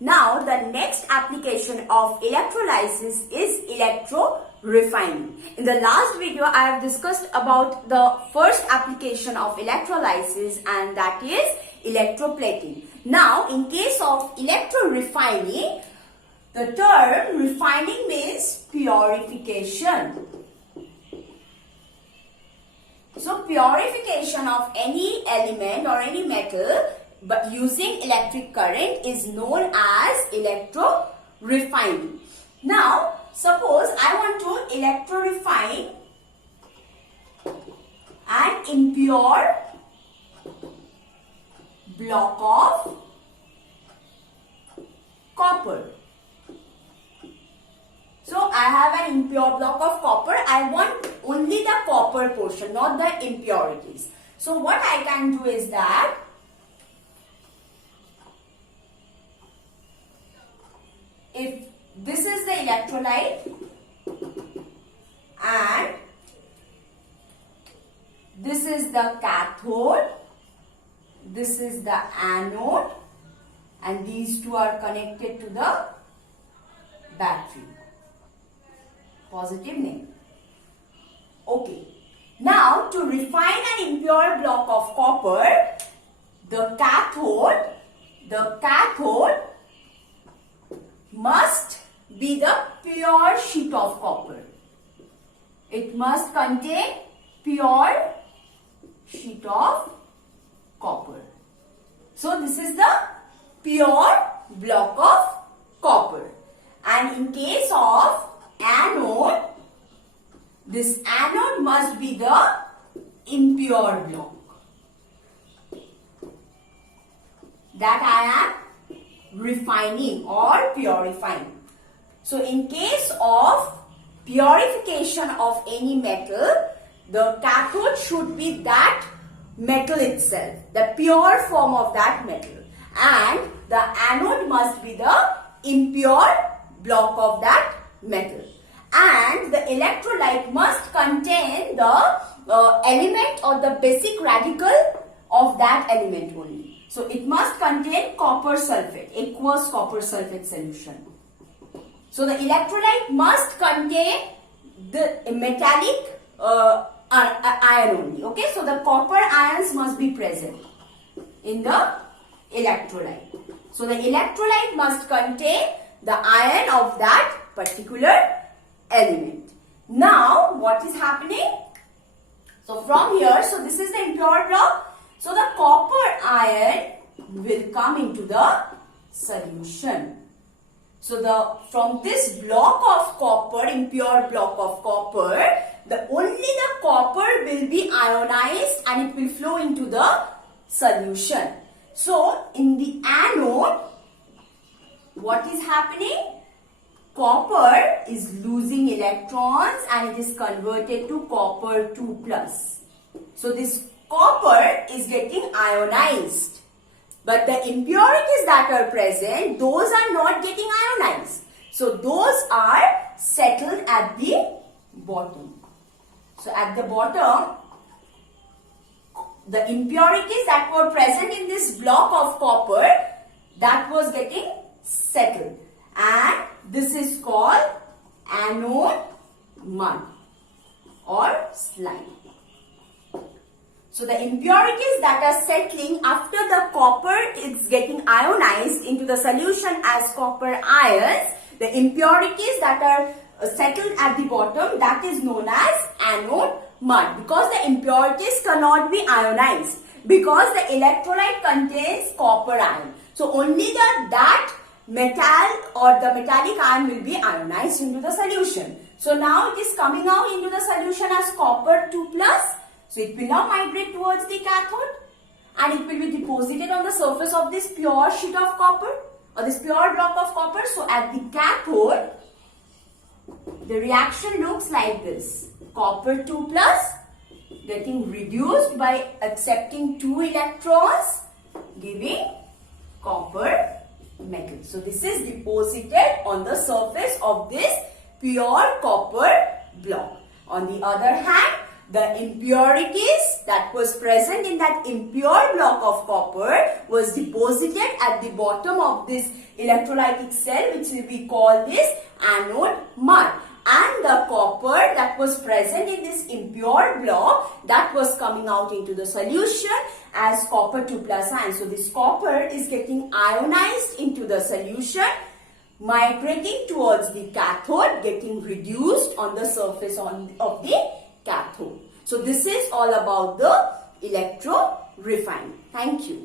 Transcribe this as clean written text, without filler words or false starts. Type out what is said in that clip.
Now the next application of electrolysis is electrorefining. In the last video I have discussed about the first application of electrolysis, and that is electroplating. Now in case of electrorefining, the term refining means purification. So purification of any element or any metal but using electric current is known as electrorefining. Now suppose I want to electrorefine an impure block of copper. So I have an impure block of copper. I want only the copper portion, not the impurities. So what I can do is that if this is the electrolyte and this is the cathode, this is the anode, and these two are connected to the battery. Positive negative. Okay. Now to refine an impure block of copper, the cathode must be the pure sheet of copper. It must contain pure sheet of copper. So this is the pure block of copper. And in case of anode, this anode must be the impure block that I am refining or purifying. So in case of purification of any metal, the cathode should be that metal itself, the pure form of that metal, and the anode must be the impure block of that metal. And the electrolyte must contain the element or the basic radical of that element only. So it must contain copper sulfate, aqueous copper sulfate solution. So the electrolyte must contain the metallic ion only. Okay, so the copper ions must be present in the electrolyte. So the electrolyte must contain the ion of that particular element. Now what is happening? So from here, so this is the impure block. So the copper ion will come into the solution. So from this block of copper, impure block of copper, only the copper will be ionized and it will flow into the solution. So in the anode, what is happening? Copper is losing electrons and it is converted to copper 2+. So this copper is getting ionized. But the impurities that are present, those are not getting ionized. So those are settled at the bottom. So at the bottom, the impurities that were present in this block of copper, that was getting settled. And this is called anode mud or slime. So the impurities that are settling after the copper is getting ionized into the solution as copper ions, the impurities that are settled at the bottom, that is known as anode mud, because the impurities cannot be ionized because the electrolyte contains copper ion. So only that metal or the metallic ion will be ionized into the solution. So now it is coming out into the solution as copper 2+. So it will now migrate towards the cathode and it will be deposited on the surface of this pure sheet of copper or this pure block of copper. So at the cathode, the reaction looks like this. Copper 2+ getting reduced by accepting 2 electrons, giving copper metal. So this is deposited on the surface of this pure copper block. On the other hand, the impurities that was present in that impure block of copper was deposited at the bottom of this electrolytic cell, which we call this anode mud. And the copper that was present in this impure block, that was coming out into the solution as copper 2 plus ion. So this copper is getting ionized into the solution, migrating towards the cathode, getting reduced on the surface of the cathode. So this is all about the electrorefining. Thank you.